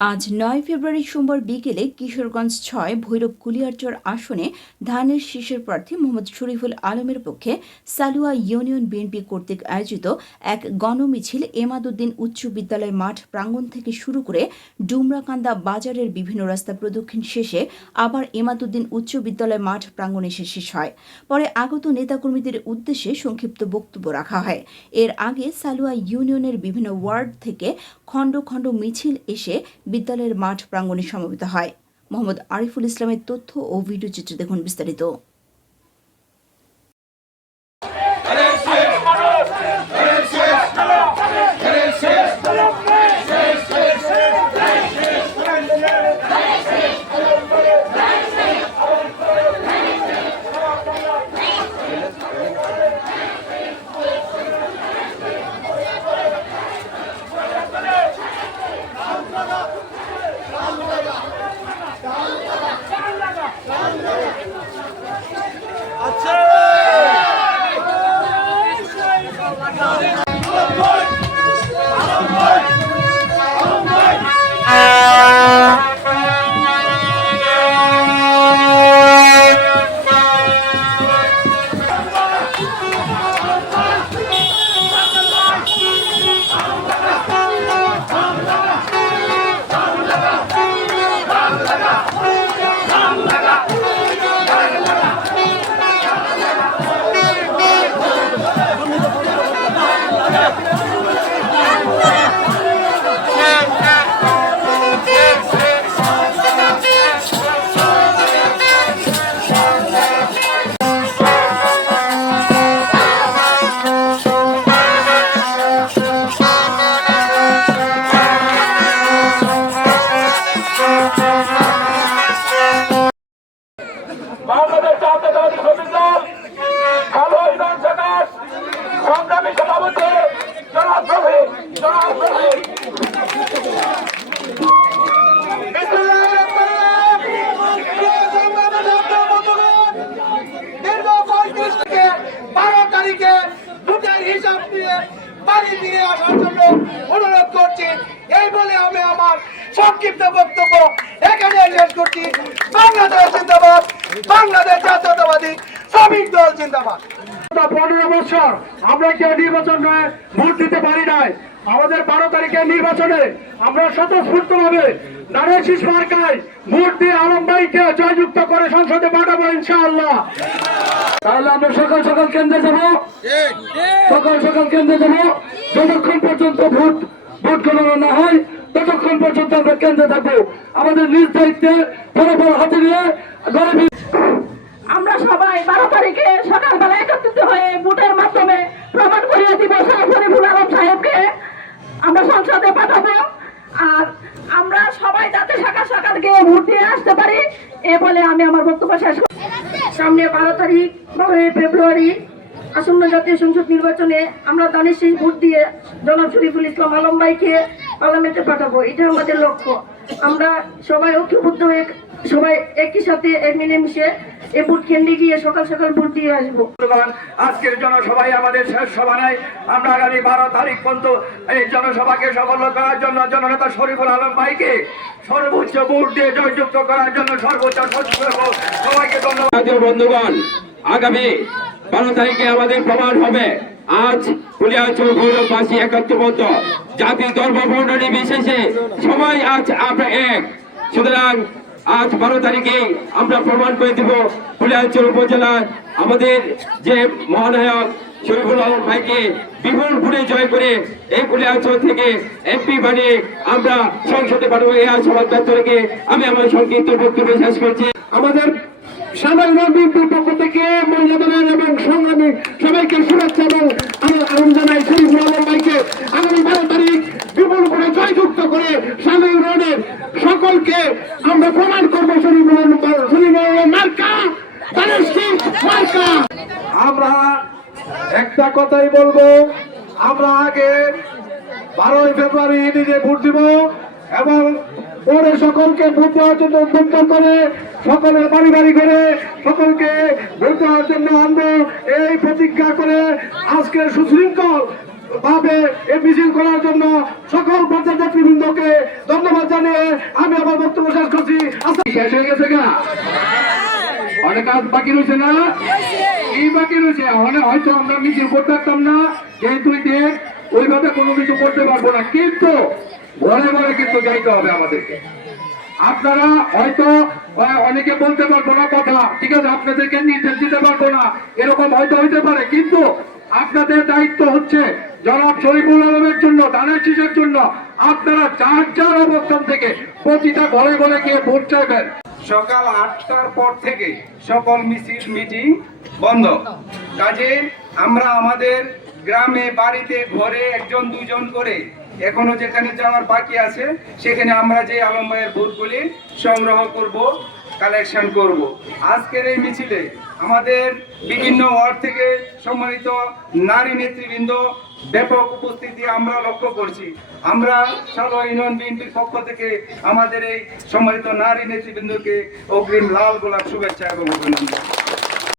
আজ নয় ফেব্রুয়ারি সোমবার বিকেলে কিশোরগঞ্জ ছয়, ভৈরব কুলিয়ারচর আসনে ধানের শীর্ষের প্রার্থী মোহাম্মদ শরীফুল আলমের পক্ষে সালুয়া ইউনিয়ন বিএনপি কর্তৃক আয়োজিত এক গণমিছিল এমাদুদ্দিন উচ্চ বিদ্যালয় মাঠ প্রাঙ্গণ থেকে শুরু করে ডুমরাকান্দা বাজারের বিভিন্ন রাস্তা প্রদক্ষিণ শেষে আবার এমাদুদ্দিন উচ্চ বিদ্যালয় মাঠ প্রাঙ্গণে এসে শেষ হয়। পরে আগত নেতাকর্মীদের উদ্দেশ্যে সংক্ষিপ্ত বক্তব্য রাখা হয়। এর আগে সালুয়া ইউনিয়নের বিভিন্ন ওয়ার্ড থেকে খণ্ড খণ্ড মিছিল এসে বিদ্যালয়ের মাঠ প্রাঙ্গণে সমবেত হয়। মোহাম্মদ আরিফুল ইসলামের তথ্য ও ভিডিও চিত্র দেখুন বিস্তারিত। বাংলাদেশ জাতীয়তাবাদী শ্রমিক দল কালো ইমান সংগ্রামী সভাপতি তারিখে ভোটের হিসাব দিয়ে বাড়ি ফিরে আসার জন্য অনুরোধ করছি এই বলে আমি আমার সংক্ষিপ্ত বক্তব্য এখানে শেষ করছি বাংলাদেশ বাংলাদেশ জাতীয়তাবাদী শ্রমিক দল জিন্দাবাদ। পনেরো বছর আমরা কেউ নির্বাচন ভোট দিতে পারি নাই। আমাদের বারো তারিখের নির্বাচনে আমরা স্বতঃস্ফূর্ত ভাবে নারী শিশু মার্কায় ভোট দিয়ে আলম ভাইকে জয়যুক্ত করে সংসদে পাঠাবো ইনশাআল্লাহ। তাহলে আমরা সকাল সকাল কেন্দ্রে যাব? সকাল সকাল কেন্দ্রে যাব? যতক্ষণ পর্যন্ত ভোট ভোট গণনা না হয় ততক্ষণ পর্যন্ত আমরা কেন্দ্রে থাকব। আমাদের নিজ দায়িত্বে ফলাফল হাতে নিয়ে ফিরে আমরা সবাই বারো তারিখে সকালবেলা একত্রিত হয়ে ভোটের মাধ্যমে প্রমাণ করিয়ে দিব শরীফুল আলম সাহেবকে। আমরা সংসদে পাঠাবো। আর আমরা সবাই যাতে সকাল সকাল গিয়ে ভোট দিয়ে আসতে পারি, এ বলে আমি আমার বক্তব্য শেষ সামনে বারো তারিখ, বারোই ফেব্রুয়ারি, আসন্ন জাতীয় সংসদ নির্বাচনে আমরা দানের ভোট দিয়ে জনাব শরীফুল ইসলাম আলম ভাইকে পার্লামেন্টে পাঠাবো এটা আমাদের লক্ষ্য। আমরা সবাই ঐক্যবদ্ধ হয়ে সবাই একই সাথে মিলেমিশে এ ভোট কেন্দ্রে গিয়ে সকাল সকাল ভোট দিয়ে আসব। আজকের জনসভায় আমাদের শেষ সভা নাই আমরা আগামী বারো তারিখ পর্যন্ত এই জনসভাকে সফল করার জন্য জননেতা শরীফুল আলম ভাইকে সর্বোচ্চ ভোট দিয়ে জয়যুক্ত করার জন্য সর্বোচ্চ। সবাইকে ধন্যবাদ। বন্ধুগণ আগামী বারো তারিখে আমাদের প্রমাণ হবে। আজ কুলিয়াচর গৌরববাসী একত্রবদ্ধ। জাতি, ধর্ম বর্ণ নির্বিশেষে সবাই আজ আমরা এক। সুতরাং আজ বারো তারিখে আমরা প্রমাণ করে দিব কুলিয়াচর উপজেলার আমাদের যে মহানায়ক শরীফুল আলম ভাইকে বিপুল ভোটে জয় করে এই কুলিয়াচর থেকে এমপি বানিয়ে আমরা সংসদে পাঠাবো। এই আশাবাদ ব্যক্ত রেখে আমি আমার সংক্ষিপ্ত বক্তব্য শেষ করছি। আমাদের সাধারণ বিএনপির পক্ষ থেকে এবং সংগ্রামী সবাইকে শুভেচ্ছা এবং আনন্দ জানাই শরীফুল আলম ভাইকে। আগামী বারো তারিখ বিপুল করে জয়যুক্ত করে সকলকে আমরা প্রমাণ করব শরীফুল আলম মার্কা মার্কা। আমরা একটা কথাই বলব, আমরা আগে বারোই ফেব্রুয়ারি নিজে ভোট দিব এবং পরে সকলকে করে সকলের বাড়ি বাড়ি করে সকলকে ভোট জন্য আনব। এই প্রতিজ্ঞা করে আজকে সুশৃঙ্খল ভাবে এই মিছিল করার জন্য সকল পর্যটকবৃন্দকে ধন্যবাদ জানিয়ে আমি আমার বক্তব্য শেষ করছি। আচ্ছা, শেষ হয়ে গেছে গা? অনেক কাজ বাকি রয়েছে না? এই বাকি রয়েছে? হয়তো আমরা মিছিল করতে পারতাম না যেহেতু দেখ ওইভাবে কোনো কিছু করতে পারব না। কিন্তু ঘরে ঘরে কিন্তু যাইতে হবে আমাদেরকে। আপনারা হয়তো অনেকে বলতে পারব না কথা, ঠিক আছে, আপনাদেরকে নির্দেশ দিতে পারব না, এরকম হয়তো হইতে পারে, কিন্তু আপনাদের দায়িত্ব হচ্ছে জনাব শরীফুল আলমের জন্য, দানের শিশের জন্য, আপনারা যার যার অবস্থান থেকে প্রতিটা ঘরে ঘরে গিয়ে ভোট চাইবেন। সকাল আটটার পর থেকে সকল মিছিল মিটিং বন্ধ। কাজে আমরা আমাদের গ্রামে, বাড়িতে, ঘরে একজন, দুজন করে এখনও যেখানে যাওয়ার বাকি আছে, সেখানে আমরা যে আলম ভাইয়ের ভোটগুলি সংগ্রহ করব কালেকশন করব। আজকের এই মিছিলে আমাদের বিভিন্ন ওয়ার্ড থেকে সম্মানিত নারী নেতৃবৃন্দ ব্যাপক উপস্থিতি আমরা লক্ষ্য করছি। আমরা সালোয়া ইউনিয়ন বিএনপির পক্ষ থেকে আমাদের এই সম্মানিত নারী নেতৃবৃন্দকে অগ্রিম লাল গোলাপ শুভেচ্ছা এবং অভিনন্দন।